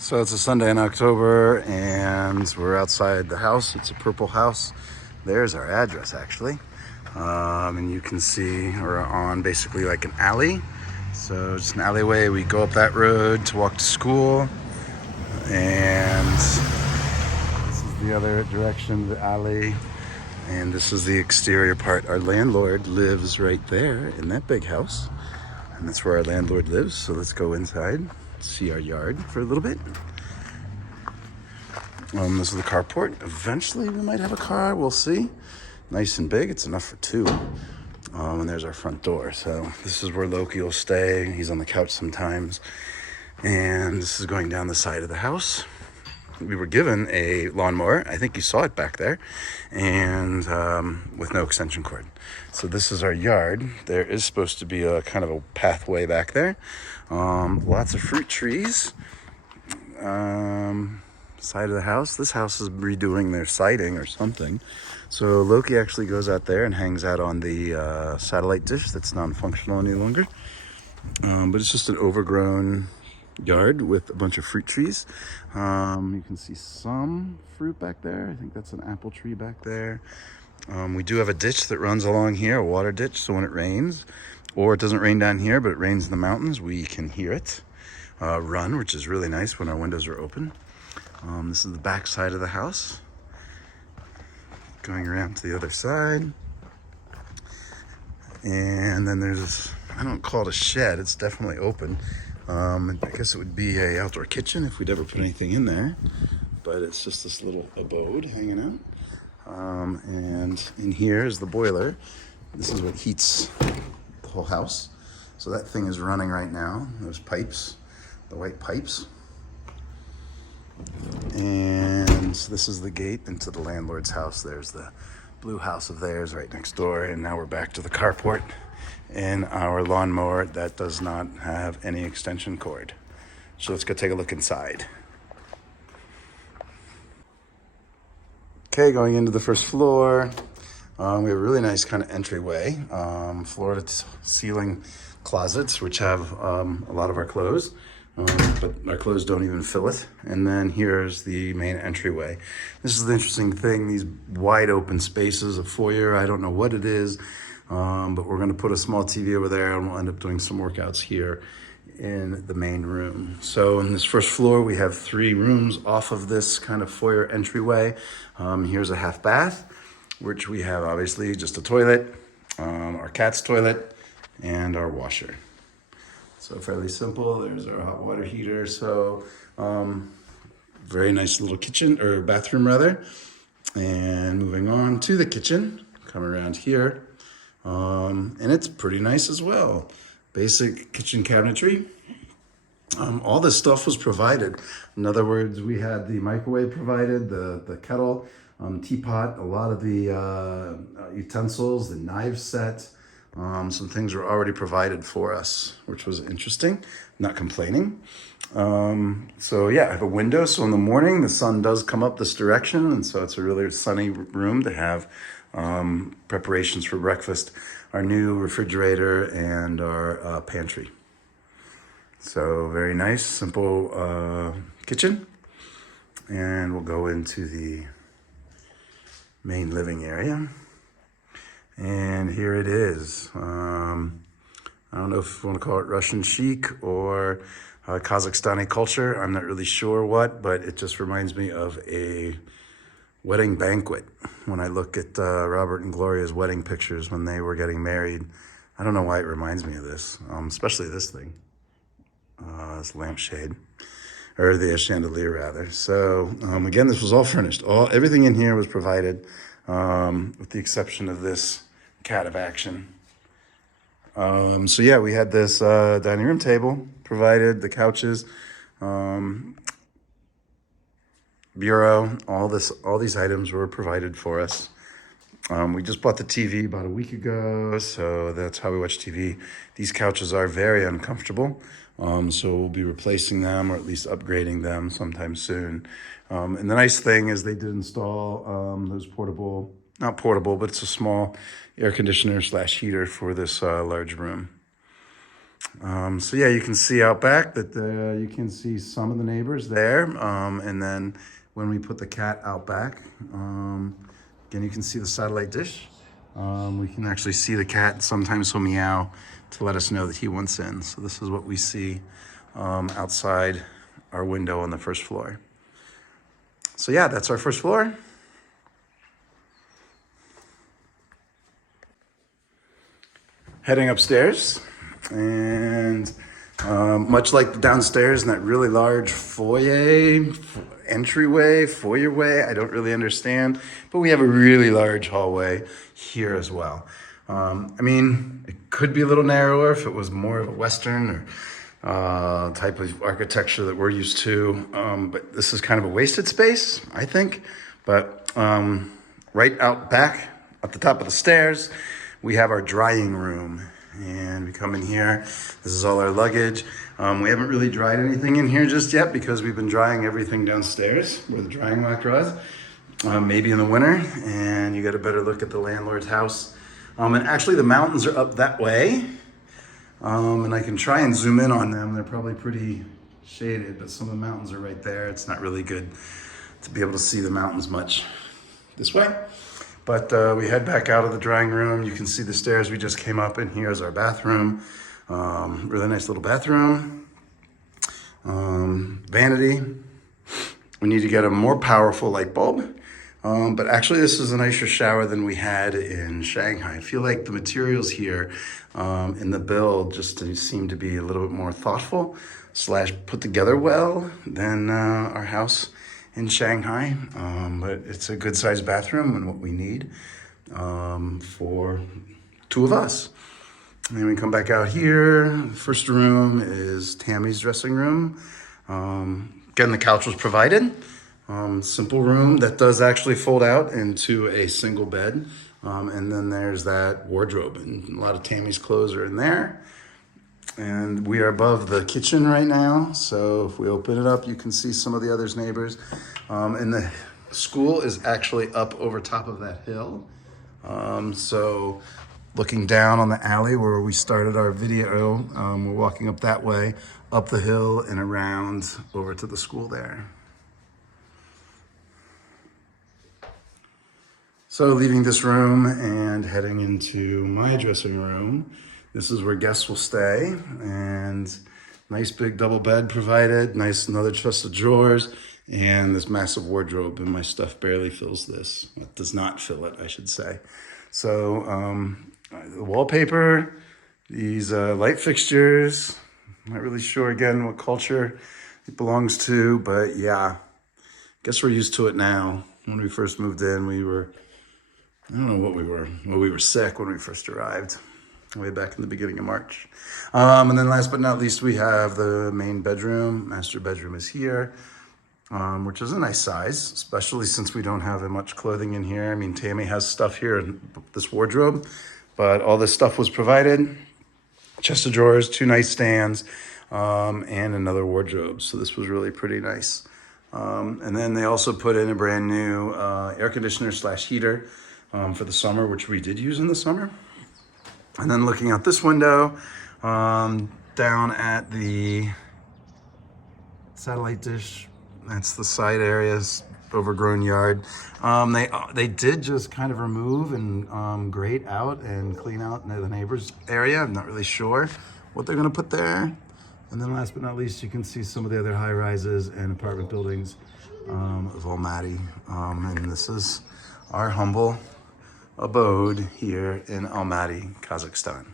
So it's a Sunday in October and we're outside the house. It's a purple house. There's our address actually. And you can see we're on basically like an alley. So it's an alleyway. We go up that road to walk to school. And this is the other direction of the alley. And this is the exterior part. Our landlord lives right there in that big house. And that's where our landlord lives. So let's go inside, see our yard for a little bit. This is the carport. Eventually we might have a car, we'll see. Nice and big, it's enough for two. And there's our front door. So this is where Loki will stay. He's on the couch sometimes. And this is going down the side of the house. We were given a lawnmower. I think you saw it back there. And with no extension cord. So this is our yard. There is supposed to be a kind of a pathway back there. Lots of fruit trees. Side of the house. This house is redoing their siding or something. So Loki actually goes out there and hangs out on the satellite dish that's non-functional any longer. But it's just an overgrown yard with a bunch of fruit trees. You can see some fruit back there. I think that's an apple tree back there. We do have a ditch that runs along here, a water ditch, so when it rains, or it doesn't rain down here, but it rains in the mountains, we can hear it run, which is really nice when our windows are open. This is the back side of the house. Going around to the other side. And then there's, I don't call it a shed, it's definitely open. I guess it would be a outdoor kitchen if we'd ever put anything in there. But it's just this little abode hanging out. And in here is the boiler. This is what heats the whole house. So that thing is running right now. Those pipes, the white pipes. And this is the gate into the landlord's house. There's the blue house of theirs right next door. And now we're back to the carport and our lawnmower that does not have any extension cord. So let's go take a look inside. Okay, going into the first floor. We have a really nice kind of entryway. Floor to ceiling closets, which have a lot of our clothes. But our clothes don't even fill it. And then here's the main entryway. This is the interesting thing, these wide open spaces, a foyer, I don't know what it is, but we're gonna put a small TV over there and we'll end up doing some workouts here in the main room. So in this first floor, we have 3 rooms off of this kind of foyer entryway. Here's a half bath, which we have obviously just a toilet, our cat's toilet, and our washer. So fairly simple. There's our hot water heater. So very nice little kitchen, or bathroom rather. And moving on to the kitchen, come around here. And it's pretty nice as well. Basic kitchen cabinetry. All this stuff was provided. In other words, we had the microwave provided, the kettle, teapot, a lot of the utensils, the knife set. Some things were already provided for us, which was interesting, not complaining. So yeah, I have a window. So in the morning, the sun does come up this direction. And so it's a really sunny room to have preparations for breakfast, our new refrigerator and our pantry. So very nice, simple kitchen. And we'll go into the main living area. And here it is. I don't know if you want to call it Russian chic or Kazakhstani culture. I'm not really sure what, but it just reminds me of a wedding banquet. When I look at Robert and Gloria's wedding pictures when they were getting married, I don't know why it reminds me of this, especially this thing, this lampshade, or the chandelier rather. So again, this was all furnished. Everything in here was provided, with the exception of this cat of action. So yeah, we had this dining room table provided, the couches, bureau, all these items were provided for us. We just bought the TV about a week ago, so that's how we watch TV. These couches are very uncomfortable, so we'll be replacing them or at least upgrading them sometime soon. And the nice thing is they did install those portable, not portable, but it's a small air conditioner / heater for this large room. So yeah, you can see out back that you can see some of the neighbors there. And then when we put the cat out back, again, you can see the satellite dish. We can actually see the cat. Sometimes he'll meow to let us know that he wants in. So this is what we see outside our window on the first floor. So yeah, that's our first floor. Heading upstairs, and much like the downstairs in that really large foyer, foyer, I don't really understand, but we have a really large hallway here as well. I mean, it could be a little narrower if it was more of a Western or type of architecture that we're used to, but this is kind of a wasted space, I think. But right out back, at the top of the stairs, we have our drying room, and we come in here. This is all our luggage. We haven't really dried anything in here just yet because we've been drying everything downstairs where the drying rack was. Maybe in the winter, and you get a better look at the landlord's house. And actually the mountains are up that way. And I can try and zoom in on them. They're probably pretty shaded, but some of the mountains are right there. It's not really good to be able to see the mountains much this way. But we head back out of the drying room. You can see the stairs we just came up, and here's our bathroom. Really nice little bathroom. Vanity. We need to get a more powerful light bulb. But actually this is a nicer shower than we had in Shanghai. I feel like the materials here in the build just seem to be a little bit more thoughtful / put together well than our house in Shanghai, but it's a good sized bathroom and what we need for two of us. And then we come back out here. First room is Tammy's dressing room. Again, the couch was provided. Simple room that does actually fold out into a single bed. And then there's that wardrobe, and a lot of Tammy's clothes are in there. And we are above the kitchen right now. So if we open it up, you can see some of the other neighbors. And the school is actually up over top of that hill. So looking down on the alley where we started our video, we're walking up that way, up the hill and around over to the school there. So leaving this room and heading into my dressing room. This is where guests will stay, and nice big double bed provided, nice another chest of drawers, and this massive wardrobe, and my stuff barely fills this. It does not fill it, I should say. So the wallpaper, these light fixtures, not really sure again what culture it belongs to, but yeah, guess we're used to it now. When we first moved in, I don't know what we were. Well, we were sick when we first arrived, way back in the beginning of March. And then last but not least, we have the main bedroom. Master bedroom is here, which is a nice size, especially since we don't have much clothing in here. I mean, Tammy has stuff here in this wardrobe, but all this stuff was provided. Chest of drawers, 2 nightstands, and another wardrobe. So this was really pretty nice. And then they also put in a brand new air conditioner / heater for the summer, which we did use in the summer. And then looking out this window, down at the satellite dish, that's the side areas, overgrown yard. They did just kind of remove and grate out and clean out the neighbor's area. I'm not really sure what they're gonna put there. And then last but not least, you can see some of the other high rises and apartment buildings of Almaty. And this is our humble abode here in Almaty, Kazakhstan.